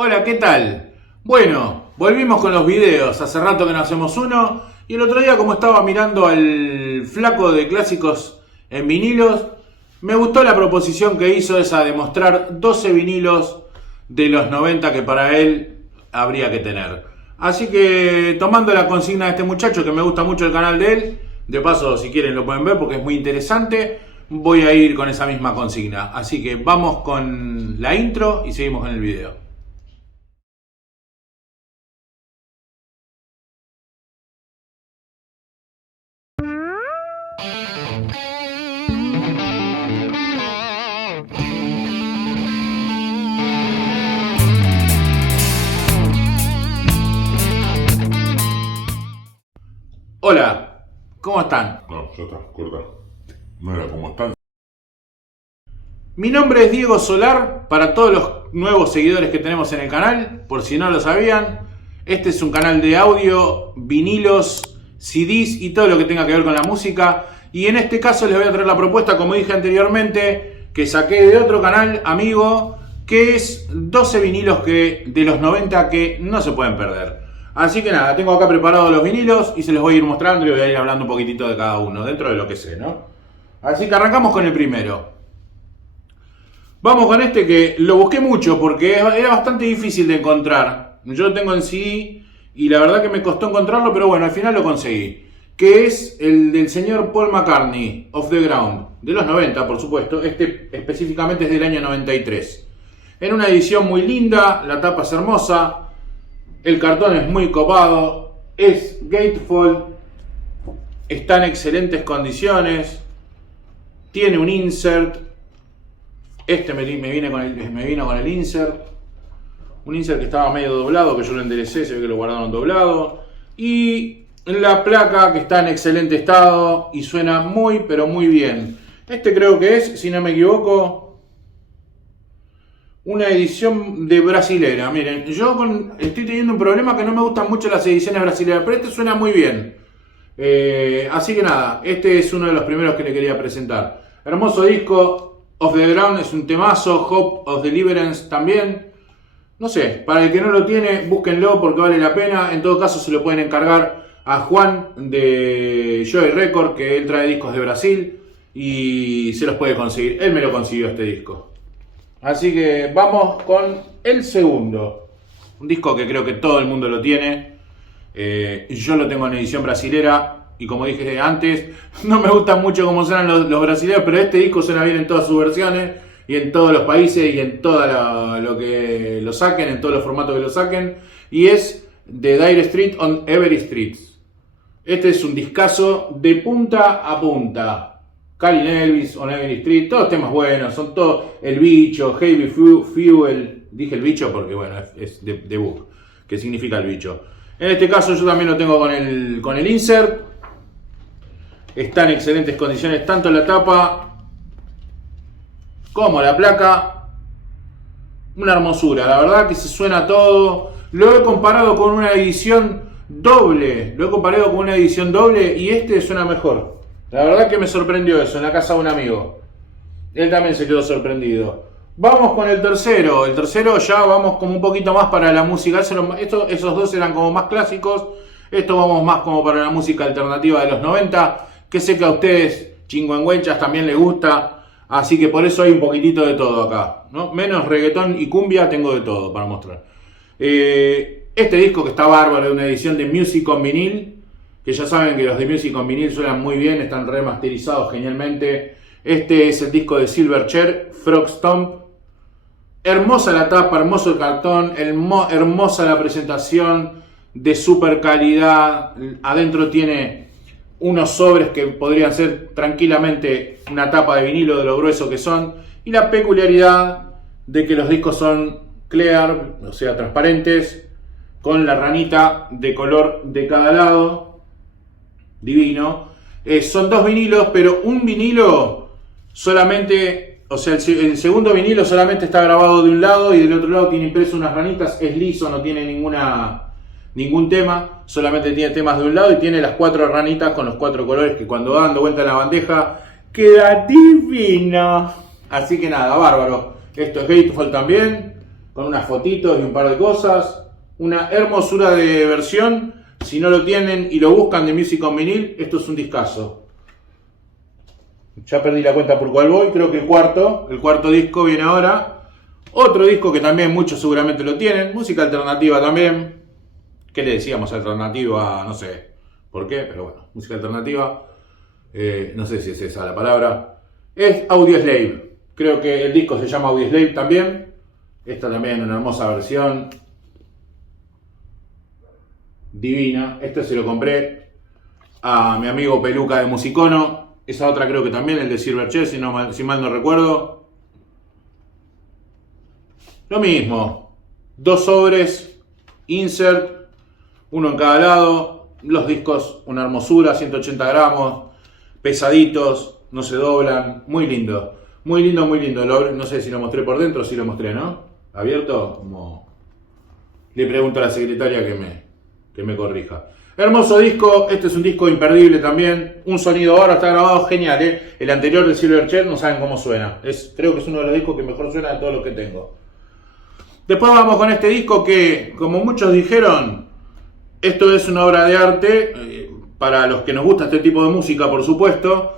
Hola, ¿qué tal? Bueno, volvimos con los videos, hace rato que no hacemos uno y el otro día como estaba mirando al flaco de clásicos en vinilos, me gustó la proposición que hizo esa de mostrar 12 vinilos de los 90 que para él habría que tener. Así que tomando la consigna de este muchacho que me gusta mucho el canal de él, de paso si quieren lo pueden ver porque es muy interesante, voy a ir con esa misma consigna. Así que vamos con la intro y seguimos con el video. Hola, ¿cómo están? No, ya está, corta. No era como están. Mi nombre es Diego Solar, para todos los nuevos seguidores que tenemos en el canal, por si no lo sabían. Este es un canal de audio, vinilos, CDs y todo lo que tenga que ver con la música. Y en este caso les voy a traer la propuesta, como dije anteriormente, que saqué de otro canal amigo, que es 12 vinilos de los 90 que no se pueden perder. Así que nada, tengo acá preparados los vinilos y se los voy a ir mostrando y voy a ir hablando un poquitito de cada uno, dentro de lo que sé, ¿no? Así que arrancamos con el primero. Vamos con este que lo busqué mucho porque era bastante difícil de encontrar. Yo lo tengo en CD y la verdad que me costó encontrarlo, pero bueno, al final lo conseguí. Que es el del señor Paul McCartney, Off the Ground, de los 90, por supuesto. Este específicamente es del año 93. En una edición muy linda, la tapa es hermosa. El cartón es muy copado, es gatefold, está en excelentes condiciones, tiene un insert, me vino con el insert, un insert que estaba medio doblado, que yo lo enderecé, se ve que lo guardaron doblado, y la placa que está en excelente estado y suena muy pero muy bien. Este creo que es, si no me equivoco, una edición de brasilera. Miren, estoy teniendo un problema que no me gustan mucho las ediciones brasileras, pero este suena muy bien. Así que nada, este es uno de los primeros que le quería presentar. Hermoso disco, Off the Ground es un temazo, Hope of Deliverance también. No sé, para el que no lo tiene, búsquenlo porque vale la pena. En todo caso se lo pueden encargar a Juan de Joy Record, que él trae discos de Brasil y se los puede conseguir. Él me lo consiguió este disco. Así que vamos con el segundo. Un disco que creo que todo el mundo lo tiene. Yo lo tengo en edición brasilera. Y como dije antes, no me gusta mucho cómo suenan los brasileños, pero este disco suena bien en todas sus versiones. Y en todos los países y en todo lo que lo saquen, en todos los formatos que lo saquen. Y es The Dire Street on Every Street. Este es un discazo de punta a punta. Calling Elvis, On Every Street, todos temas buenos, son todos El Bicho, Heavy Fuel, dije El Bicho porque bueno, es de book, que significa el bicho. En este caso yo también lo tengo con el insert, está en excelentes condiciones, tanto la tapa como la placa, una hermosura, la verdad que se suena todo. Lo he comparado con una edición doble, y este suena mejor. La verdad que me sorprendió eso en la casa de un amigo. Él también se quedó sorprendido. Vamos con el tercero. El tercero ya vamos como un poquito más para la música. Esos dos eran como más clásicos. Esto vamos más como para la música alternativa de los 90. Que sé que a ustedes, chingüengüenchas, también les gusta. Así que por eso hay un poquitito de todo acá, ¿no? Menos reggaetón y cumbia, tengo de todo para mostrar. Este disco que está bárbaro, de una edición de Music on Vinyl. Que ya saben que los de Music on Vinyl suenan muy bien, están remasterizados genialmente. Este es el disco de Silverchair, Frog Stomp. Hermosa la tapa, hermoso el cartón, hermosa la presentación, de super calidad. Adentro tiene unos sobres que podrían ser tranquilamente una tapa de vinilo de lo grueso que son. Y la peculiaridad de que los discos son clear, o sea, transparentes, con la ranita de color de cada lado. Divino. Son dos vinilos, pero un vinilo solamente, o sea, el segundo vinilo solamente está grabado de un lado y del otro lado tiene impreso unas ranitas, es liso, no tiene ningún tema, solamente tiene temas de un lado y tiene las 4 ranitas con los 4 colores que cuando dando vuelta en la bandeja queda divino. Así que nada, bárbaro. Esto es Gatefold también, con unas fotitos y un par de cosas. Una hermosura de versión. Si no lo tienen y lo buscan de Music on Vinyl, esto es un discazo. Ya perdí la cuenta por cuál voy, creo que el cuarto disco viene ahora. Otro disco que también muchos seguramente lo tienen, música alternativa también. ¿Qué le decíamos alternativa? No sé por qué, pero bueno, música alternativa. No sé si es esa la palabra. Es Audioslave. Creo que el disco se llama Audioslave también. Esta también una hermosa versión. Divina. Este se lo compré a mi amigo Peluca de Musicono. Esa otra creo que también, el de Silverchair, si mal no recuerdo. Lo mismo. 2 sobres, insert, uno en cada lado. Los discos, una hermosura, 180 gramos, pesaditos, no se doblan. Muy lindo, muy lindo, muy lindo. No sé si lo mostré por dentro, si lo mostré, ¿no? Abierto, como... Le pregunto a la secretaria que me corrija. Hermoso disco, este es un disco imperdible también. Un sonido ahora está grabado genial, ¿eh? El anterior de Silverchair no saben cómo suena. Creo que es uno de los discos que mejor suena de todos los que tengo. Después vamos con este disco que, como muchos dijeron, esto es una obra de arte, para los que nos gusta este tipo de música, por supuesto.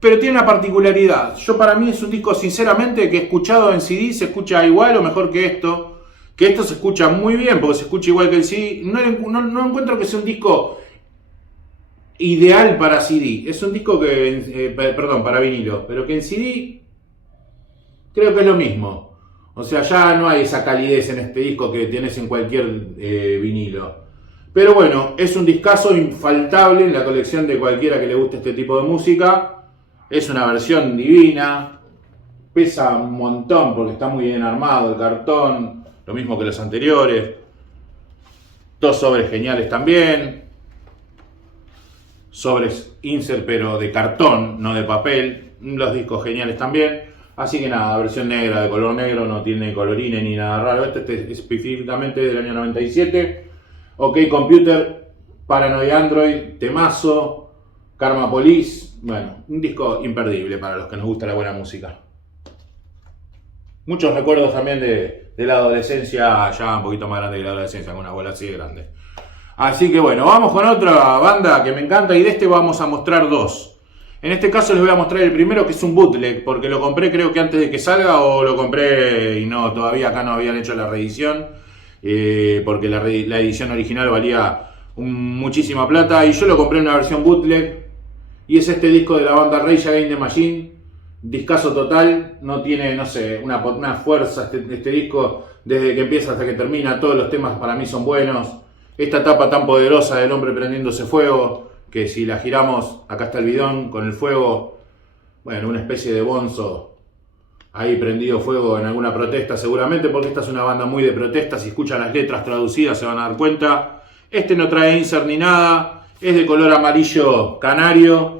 Pero tiene una particularidad. Para mí es un disco, sinceramente, que escuchado en CD se escucha igual o mejor que esto. Que esto se escucha muy bien, porque se escucha igual que el CD. No encuentro que sea un disco ideal para CD. Es un disco que, para vinilo. Pero que en CD creo que es lo mismo. O sea, ya no hay esa calidez en este disco que tienes en cualquier vinilo. Pero bueno, es un discazo infaltable en la colección de cualquiera que le guste este tipo de música. Es una versión divina. Pesa un montón porque está muy bien armado el cartón. Lo mismo que los anteriores. 2 sobres geniales también. Sobres insert pero de cartón, no de papel. Los discos geniales también. Así que nada, versión negra, de color negro, no tiene colorines ni nada raro. Este es específicamente del año 97. OK Computer, Paranoid Android, temazo, Karma Police. Bueno, un disco imperdible para los que nos gusta la buena música. Muchos recuerdos también de la adolescencia, ya un poquito más grande que la adolescencia, con una bola así de grande. Así que bueno, vamos con otra banda que me encanta y de este vamos a mostrar 2. En este caso les voy a mostrar el primero, que es un bootleg, porque lo compré creo que antes de que salga, o lo compré y no, todavía acá no habían hecho la reedición, porque la edición original valía muchísima plata, y yo lo compré en una versión bootleg, y es este disco de la banda Rage Against the Machine. Discazo total, no tiene, no sé, una fuerza este disco, desde que empieza hasta que termina, todos los temas para mí son buenos. Esta tapa tan poderosa del hombre prendiéndose fuego, que si la giramos, acá está el bidón con el fuego, bueno, una especie de bonzo ahí prendido fuego en alguna protesta seguramente, porque esta es una banda muy de protesta. Si escuchan las letras traducidas se van a dar cuenta. Este no trae insert ni nada, es de color amarillo canario,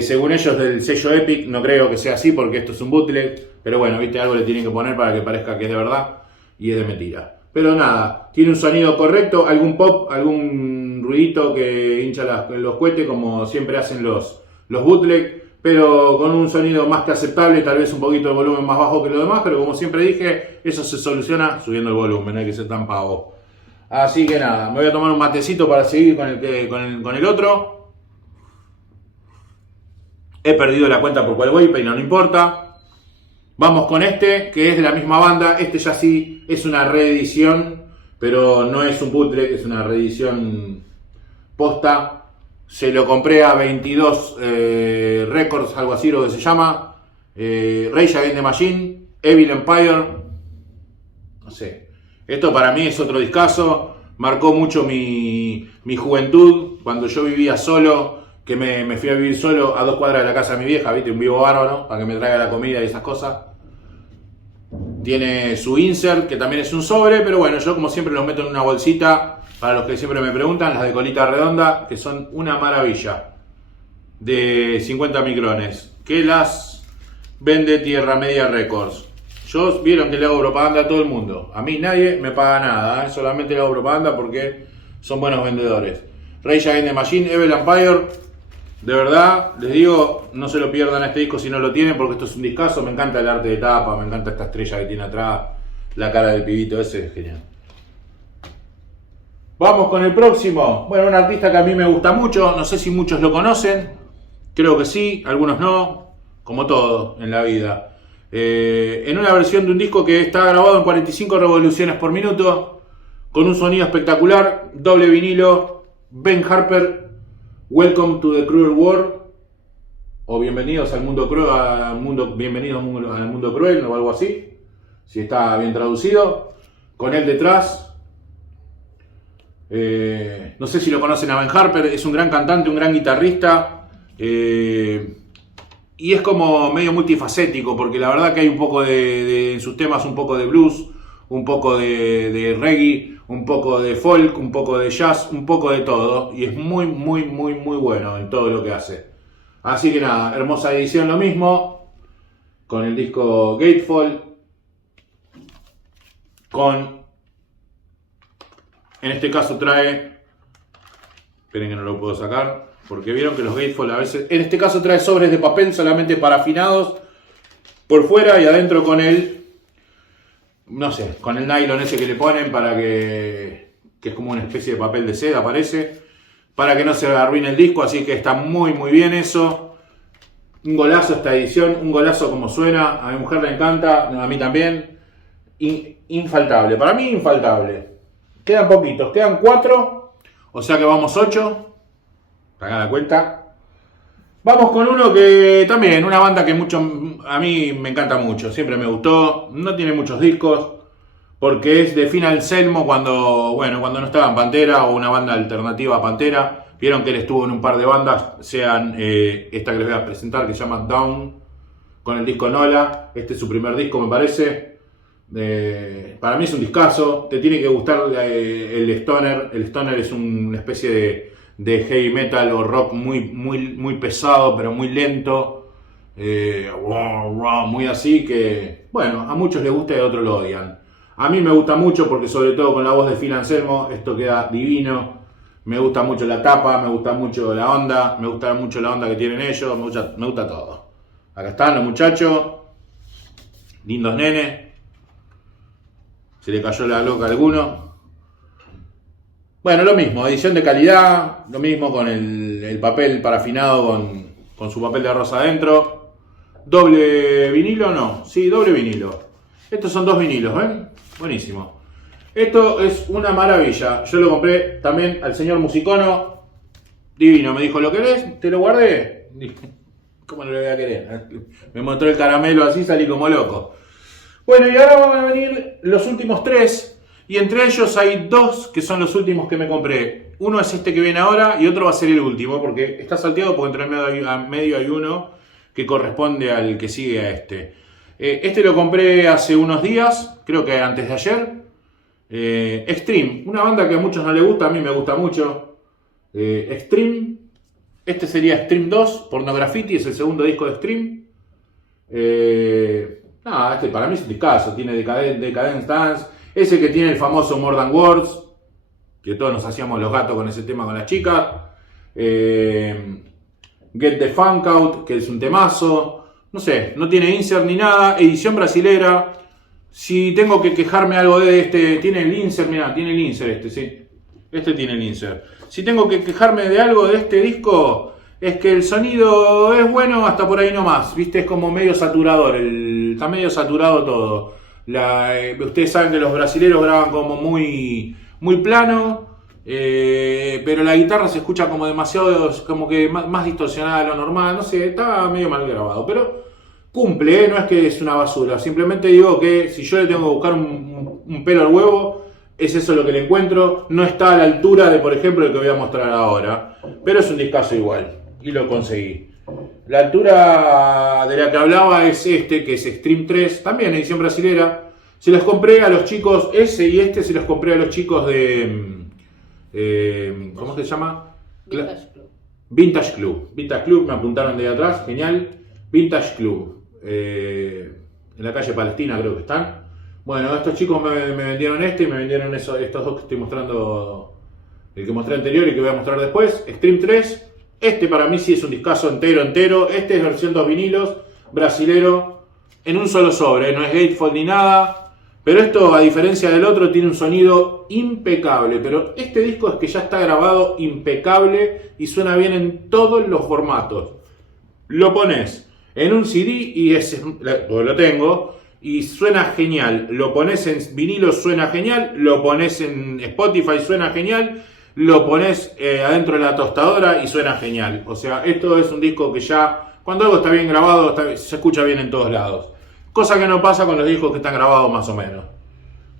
según ellos del sello Epic. No creo que sea así porque esto es un bootleg, pero bueno, viste, algo le tienen que poner para que parezca que es de verdad y es de mentira. Pero nada, tiene un sonido correcto, algún pop, algún ruidito que hincha los cohetes como siempre hacen los bootleg, pero con un sonido más que aceptable, tal vez un poquito de volumen más bajo que lo demás, pero como siempre dije, eso se soluciona subiendo el volumen, no hay que ser tan pavo. Así que nada, me voy a tomar un matecito para seguir con el otro. He perdido la cuenta por cuál voy, pero no importa. Vamos con este, que es de la misma banda. Este ya sí es una reedición, pero no es un bootleg, es una reedición posta. Se lo compré a 22 Records, algo así lo que se llama. Rage Against the Machine, Evil Empire. No sé. Esto para mí es otro discazo. Marcó mucho mi juventud, cuando yo vivía solo. Que me fui a vivir solo a 2 cuadras de la casa de mi vieja, ¿viste? Un vivo bárbaro, para que me traiga la comida y esas cosas. Tiene su insert, que también es un sobre, pero bueno, yo como siempre los meto en una bolsita, para los que siempre me preguntan, las de colita redonda, que son una maravilla, de 50 micrones, que las vende Tierra Media Records. Vieron que le hago propaganda a todo el mundo. A mí nadie me paga nada, solamente le hago propaganda porque son buenos vendedores. Rage Against the Machine, Evil Empire. De verdad, les digo, no se lo pierdan a este disco si no lo tienen, porque esto es un discazo. Me encanta el arte de tapa, me encanta esta estrella que tiene atrás, la cara del pibito ese, es genial. Vamos con el próximo. Bueno, un artista que a mí me gusta mucho, no sé si muchos lo conocen, creo que sí, algunos no, como todo en la vida. En una versión de un disco que está grabado en 45 revoluciones por minuto, con un sonido espectacular, doble vinilo, Ben Harper, Welcome to the Cruel World, o bienvenidos al mundo cruel, bienvenidos al mundo cruel, o algo así, si está bien traducido, con él detrás. No sé si lo conocen a Ben Harper, es un gran cantante, un gran guitarrista, y es como medio multifacético, porque la verdad que hay un poco en sus temas un poco de blues, un poco de reggae, un poco de folk, un poco de jazz, un poco de todo, y es muy bueno en todo lo que hace. Así que nada, hermosa edición, lo mismo, con el disco Gatefall, en este caso trae, esperen que no lo puedo sacar, porque vieron que los Gatefall a veces, en este caso trae sobres de papel solamente para afinados, por fuera y adentro con el, no sé, con el nylon ese que le ponen para que es como una especie de papel de seda parece, para que no se arruine el disco, así que está muy bien eso. Un golazo esta edición, un golazo como suena, a mi mujer le encanta, a mí también, infaltable, para mí infaltable. Quedan poquitos, quedan 4, o sea que vamos 8. Hagan la cuenta. Vamos con uno que también, una banda que a mí me encanta mucho, siempre me gustó. No tiene muchos discos, porque es de Phil Anselmo cuando no estaba en Pantera, o una banda alternativa a Pantera. Vieron que él estuvo en un par de bandas, sean esta que les voy a presentar, que se llama Down, con el disco Nola. Este es su primer disco, me parece. Para mí es un discazo, te tiene que gustar el stoner. El stoner es una especie de heavy metal o rock muy pesado, pero muy lento, muy así que, bueno, a muchos les gusta y a otros lo odian. A mí me gusta mucho porque sobre todo con la voz de Phil Anselmo esto queda divino. Me gusta mucho la tapa, me gusta mucho la onda, me gusta mucho la onda que tienen ellos, me gusta todo. Acá están los muchachos, lindos nenes. Se le cayó la loca a alguno. Bueno, lo mismo, edición de calidad, lo mismo con el papel parafinado con su papel de arroz adentro. ¿Doble vinilo? No, sí, doble vinilo. Estos son 2 vinilos, ¿ven? Buenísimo. Esto es una maravilla. Yo lo compré también al señor Musicono. Divino, me dijo, ¿lo querés? ¿Te lo guardé? ¿Cómo no lo voy a querer? Me mostró el caramelo así, salí como loco. Bueno, y ahora van a venir los últimos 3, y entre ellos hay 2 que son los últimos que me compré. Uno es este que viene ahora y otro va a ser el último, porque está salteado porque entre medio hay uno que corresponde al que sigue a este. Este lo compré hace unos días, creo que antes de ayer. Extreme, una banda que a muchos no les gusta, a mí me gusta mucho. Extreme, este sería Extreme 2, Pornografity, es el segundo disco de Extreme. Este para mí es un discazo, tiene Decadence Dance, ese que tiene el famoso More Than Words, que todos nos hacíamos los gatos con ese tema con las chicas. Get the Funk Out, que es un temazo, no sé, no tiene insert ni nada, edición brasilera. Si tengo que quejarme algo de este, tiene el insert, mirá, tiene el insert este, sí, este tiene el insert. Si tengo que quejarme de algo de este disco, es que el sonido es bueno hasta por ahí nomás, viste, es como medio saturador, está medio saturado todo. Ustedes saben que los brasileros graban como muy plano, pero la guitarra se escucha como demasiado, como que más distorsionada de lo normal, no sé, está medio mal grabado, pero cumple, no es que es una basura, simplemente digo que si yo le tengo que buscar un pelo al huevo, es eso lo que le encuentro, no está a la altura de, por ejemplo, el que voy a mostrar ahora, pero es un discazo igual. Y lo conseguí. La altura de la que hablaba es este, que es Extreme 3, también edición brasilera. Se los compré a los chicos, ese y este se los compré a los chicos de... ¿cómo se llama? Vintage Club. Vintage Club, me apuntaron de ahí atrás, genial. Vintage Club. En la calle Palestina creo que están. Bueno, estos chicos me vendieron este y me vendieron estos 2 que estoy mostrando. El que mostré anterior y que voy a mostrar después. Extreme 3. Este para mí sí es un discazo entero. Este es versión 2 vinilos, brasilero, en un solo sobre. No es gatefold ni nada. Pero esto, a diferencia del otro, tiene un sonido impecable. Pero este disco es que ya está grabado impecable y suena bien en todos los formatos. Lo pones en un CD y lo tengo y suena genial. Lo pones en vinilo, suena genial. Lo pones en Spotify, suena genial. Lo pones adentro de la tostadora y suena genial. O sea, esto es un disco que ya, cuando algo está bien grabado, se escucha bien en todos lados. Cosa que no pasa con los discos que están grabados más o menos.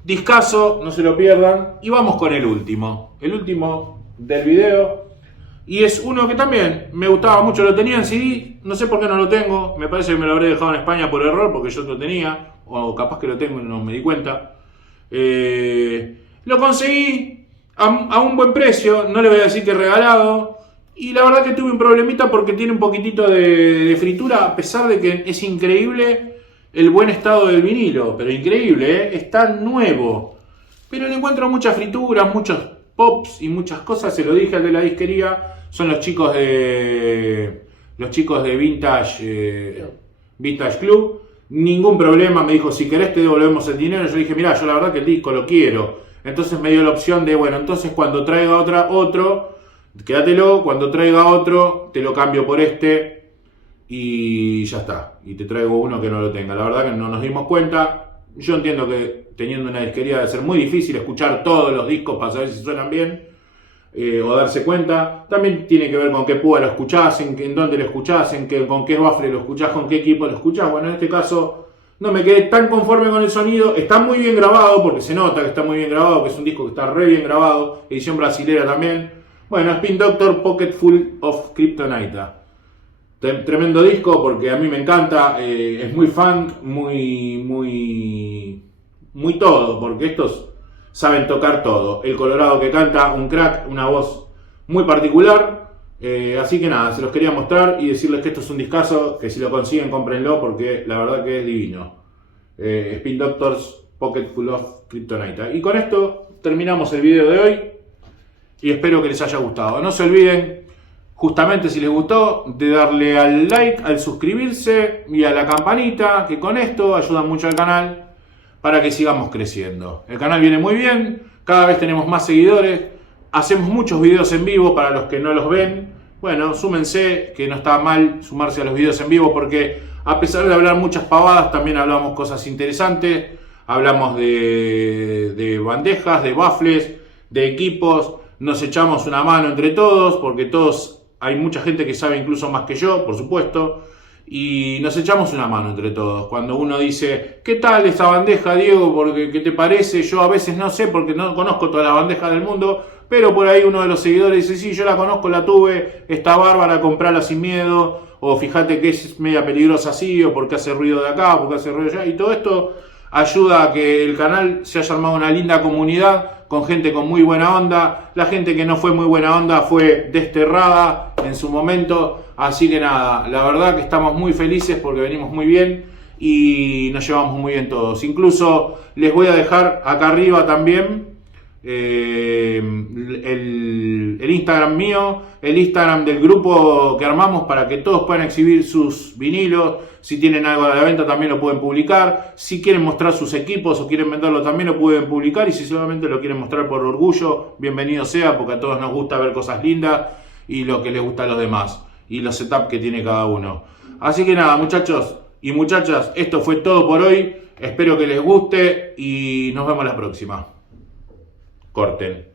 Discazo, no se lo pierdan. Y vamos con el último. El último del video. Y es uno que también me gustaba mucho. Lo tenía en CD. No sé por qué no lo tengo. Me parece que me lo habré dejado en España por error, porque yo lo tenía. O capaz que lo tengo y no me di cuenta. Lo conseguí a un buen precio. No le voy a decir que regalado. Y la verdad que tuve un problemita porque tiene un poquitito de fritura. A pesar de que es increíble el buen estado del vinilo, pero increíble, está nuevo. Pero le encuentro muchas frituras, muchos pops y muchas cosas. Se lo dije al de la disquería. Son los chicos de Vintage Club. Ningún problema, me dijo, si querés te devolvemos el dinero. Yo dije, mirá, yo la verdad que el disco lo quiero. Entonces me dio la opción de, bueno, entonces cuando traiga otro, quédatelo. Cuando traiga otro, te lo cambio por este. Y ya está, y te traigo uno que no lo tenga. La verdad que no nos dimos cuenta. Yo entiendo que teniendo una disquería debe ser muy difícil escuchar todos los discos para saber si suenan bien, o darse cuenta. También tiene que ver con qué púa lo escuchás, en dónde lo escuchás, con qué bafle lo escuchás, con qué equipo lo escuchás. Bueno, en este caso no me quedé tan conforme con el sonido. Está muy bien grabado, porque se nota que está muy bien grabado, que es un disco que está re bien grabado. Edición brasilera también. Bueno, Spin Doctor Pocket Full of Kryptonita. Tremendo disco porque a mí me encanta, es muy funk, muy todo, porque estos saben tocar todo. El Colorado que canta, un crack, una voz muy particular, así que nada, se los quería mostrar y decirles que esto es un discazo, que si lo consiguen cómprenlo porque la verdad que es divino. Spin Doctors Pocket Full of Kryptonita. Y con esto terminamos el video de hoy y espero que les haya gustado. No se olviden, justamente si les gustó, de darle al like, al suscribirse y a la campanita, que con esto ayuda mucho al canal para que sigamos creciendo. El canal viene muy bien, cada vez tenemos más seguidores, hacemos muchos videos en vivo para los que no los ven. Bueno, súmense, que no está mal sumarse a los videos en vivo porque a pesar de hablar muchas pavadas, también hablamos cosas interesantes, hablamos de bandejas, de baffles, de equipos, nos echamos una mano entre todos porque todos... Hay mucha gente que sabe incluso más que yo, por supuesto, y nos echamos una mano entre todos. Cuando uno dice, ¿qué tal esa bandeja, Diego? Porque, ¿qué te parece? Yo a veces no sé porque no conozco todas las bandejas del mundo, pero por ahí uno de los seguidores dice, sí, yo la conozco, la tuve, está bárbara, comprala sin miedo, o fíjate que es media peligrosa así, o porque hace ruido de acá, porque hace ruido de allá, y todo esto ayuda a que el canal se haya armado una linda comunidad, con gente con muy buena onda. La gente que no fue muy buena onda fue desterrada en su momento. Así que nada, la verdad que estamos muy felices porque venimos muy bien y nos llevamos muy bien todos. Incluso les voy a dejar acá arriba también el Instagram mío, el Instagram del grupo que armamos para que todos puedan exhibir sus vinilos. Si tienen algo a la venta también lo pueden publicar. Si quieren mostrar sus equipos o quieren venderlo también lo pueden publicar. Y si solamente lo quieren mostrar por orgullo, bienvenido sea, porque a todos nos gusta ver cosas lindas y lo que les gusta a los demás y los setups que tiene cada uno. Así que nada, muchachos y muchachas, esto fue todo por hoy. Espero que les guste y nos vemos la próxima. Corten.